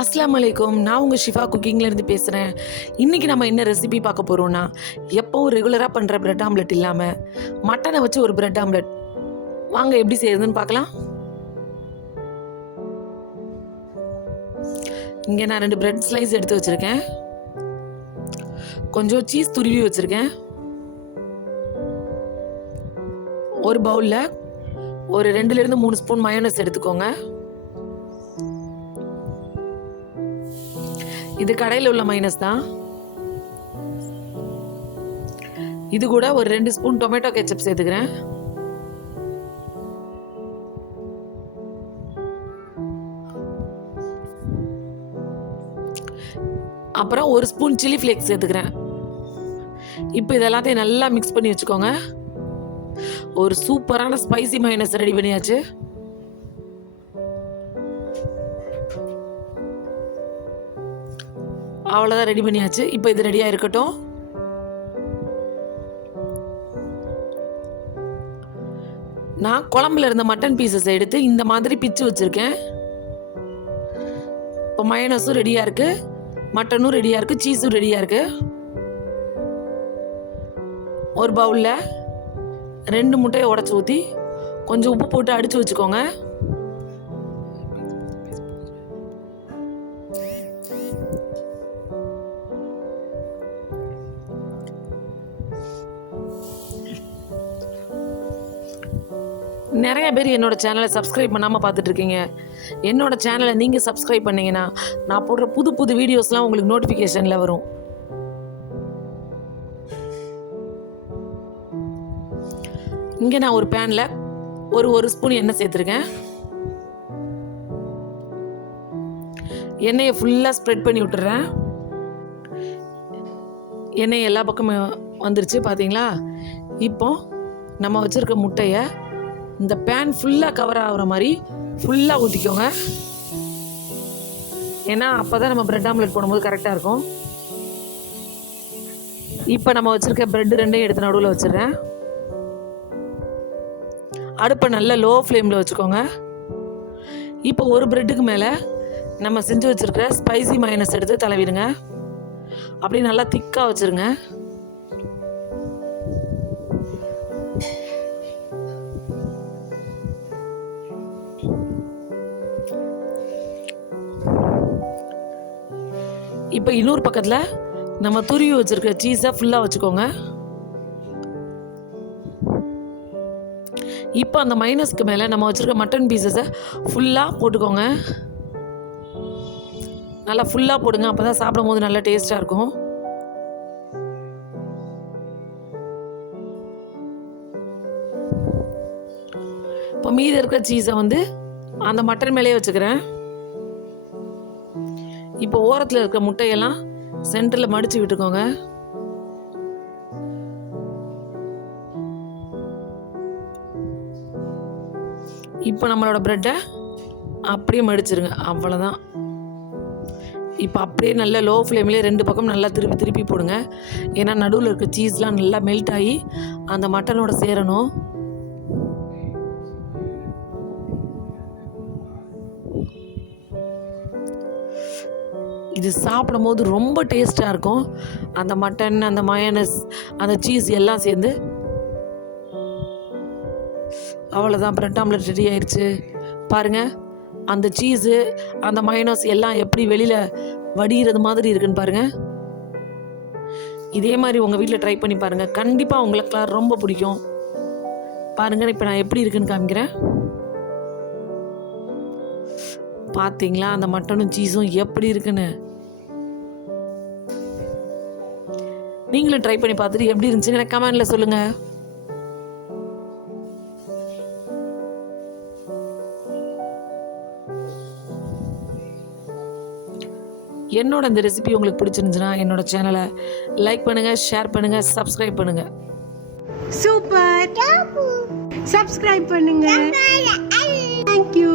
அஸ்ஸலாமு அலைக்கும். நான் உங்கள் ஷிஃபா குக்கிங்லேருந்து பேசுகிறேன். இன்றைக்கி நம்ம என்ன ரெசிபி பார்க்க போகிறோன்னா, எப்போவும் ரெகுலராக பண்ணுற பிரெட் ஆம்லெட் இல்லாமல் மட்டனை வச்சு ஒரு பிரெட் ஆம்லெட். வாங்க எப்படி செய்யுதுன்னு பார்க்கலாம். இங்கே நான் 2 பிரெட் ஸ்லைஸ் எடுத்து வச்சுருக்கேன். கொஞ்சம் சீஸ் துருவி வச்சுருக்கேன். ஒரு பவுலில் ஒரு 2லேருந்து 3 ஸ்பூன் மயோனஸ் எடுத்துக்கோங்க. இது கடையில் உள்ள மைனஸ் தான். இது கூட ஒரு 2 ஸ்பூன் டொமேட்டோ கெச்சப் சேர்த்துக்கிறேன். அப்புறம் 1 ஸ்பூன் சில்லி ஃப்ளேக்ஸ் சேர்த்துக்கிறேன். இப்போ இதெல்லாத்தையும் நல்லா மிக்ஸ் பண்ணி வச்சுக்கோங்க. ஒரு சூப்பரான ஸ்பைசி மைனஸ் ரெடி பண்ணியாச்சு. அவ்வளோதான், ரெடி பண்ணியாச்சு. இப்போ இது ரெடியாக இருக்கட்டும். நான் குழம்புல இருந்த மட்டன் பீசஸ் எடுத்து இந்த மாதிரி பிச்சு வச்சுருக்கேன். இப்போ மயோனஸும் ரெடியாக இருக்குது, மட்டனும் ரெடியாக இருக்குது, சீஸும் ரெடியாக இருக்குது. ஒரு பவுலில் 2 முட்டையை உடச்சி ஊற்றி கொஞ்சம் உப்பு போட்டு அடித்து வச்சுக்கோங்க. நிறைய பேர் என்னோட சேனலை சப்ஸ்கிரைப் பண்ணாமல் பார்த்துட்ருக்கீங்க. என்னோட சேனலை நீங்கள் சப்ஸ்கிரைப் பண்ணிங்கன்னா நான் போடுற புது புது வீடியோஸ்லாம் உங்களுக்கு நோட்டிஃபிகேஷனில் வரும். இங்கே நான் ஒரு பேனில் ஒரு ஸ்பூன் எண்ணெய் சேர்த்துருக்கேன். எண்ணெயை ஃபுல்லாக ஸ்ப்ரெட் பண்ணி விட்டுறேன். எண்ணெய் எல்லா பக்கமும் வந்துருச்சு பார்த்தீங்களா. இப்போ நம்ம வச்சுருக்க முட்டையை இந்த பேன் ஃபுல்லாக கவர் ஆகிற மாதிரி ஃபுல்லாக ஊற்றிக்கோங்க. ஏன்னா அப்போ தான் நம்ம பிரெட் ஆம்லெட் போடும்போது கரெக்டாக இருக்கும். இப்போ நம்ம வச்சுருக்க பிரெட் 2ஐயும் எடுத்து நடுவில் வச்சிடுறேன். அடுப்பை நல்லா லோ ஃப்ளேமில் வச்சுக்கோங்க. இப்போ ஒரு பிரெட்டுக்கு மேலே நம்ம செஞ்சு வச்சுருக்கிற ஸ்பைசி மைனஸ் எடுத்து தடவிடுங்க. அப்படி நல்லா திக்காக வச்சுருங்க. இப்போ இன்னொரு பக்கத்தில் நம்ம துருவி வச்சுருக்க சீஸை ஃபுல்லாக வச்சுக்கோங்க. இப்போ அந்த மைனஸ்க்கு மேலே நம்ம வச்சுருக்க மட்டன் பீசஸை ஃபுல்லாக போட்டுக்கோங்க. நல்லா ஃபுல்லாக போடுங்க, அப்போ தான் சாப்பிடும் போது நல்லா டேஸ்ட்டாக இருக்கும். இப்போ மீதி இருக்கிற சீஸை அந்த மட்டன் மேலேயே வச்சுக்கிறேன். இப்போ ஓரத்தில் இருக்கிற முட்டையெல்லாம் சென்டரில் மடித்து விட்டுக்கோங்க. இப்போ நம்மளோட ப்ரெட்டை அப்படியே மடிச்சிருங்க. அவ்வளோதான். இப்போ அப்படியே நல்லா லோ ஃப்ளேம்லேயே 2 பக்கம் நல்லா திருப்பி போடுங்க. ஏன்னா நடுவில் இருக்க சீஸ்லாம் நல்லா மெல்ட் ஆகி அந்த மட்டனோட சேரணும். இது சாப்பிடும் போது ரொம்ப டேஸ்ட்டாக இருக்கும். அந்த மட்டன், அந்த மயோனஸ், அந்த சீஸ் எல்லாம் சேர்ந்து. அவ்வளோதான், பிரெட் ஆம்லெட் ரெடி ஆயிடுச்சு. பாருங்கள், அந்த சீஸு அந்த மயோனஸ் எல்லாம் எப்படி வெளியில் வடிகிறது மாதிரி இருக்குன்னு பாருங்கள். இதே மாதிரி உங்கள் வீட்டில் ட்ரை பண்ணி பாருங்கள். கண்டிப்பாக உங்களுக்குலாம் ரொம்ப பிடிக்கும். பாருங்கள், இப்போ நான் எப்படி இருக்குன்னு காமிக்கிறேன். பார்த்தீங்களா அந்த மட்டனும் சீஸும் எப்படி இருக்குன்னு. நீங்களும் ட்ரை பண்ணி பார்த்துட்டு எப்படி இருந்துச்சுன்னு எனக்கு கமெண்டில் சொல்லுங்கள். என்னோட இந்த ரெசிபி உங்களுக்கு பிடிச்சிருந்துச்சுன்னா என்னோட சேனலை லைக் பண்ணுங்கள், ஷேர் பண்ணுங்கள், சப்ஸ்கிரைப் பண்ணுங்கள். சூப்பர், சப்ஸ்கிரைப் பண்ணுங்க. தேங்க்யூ.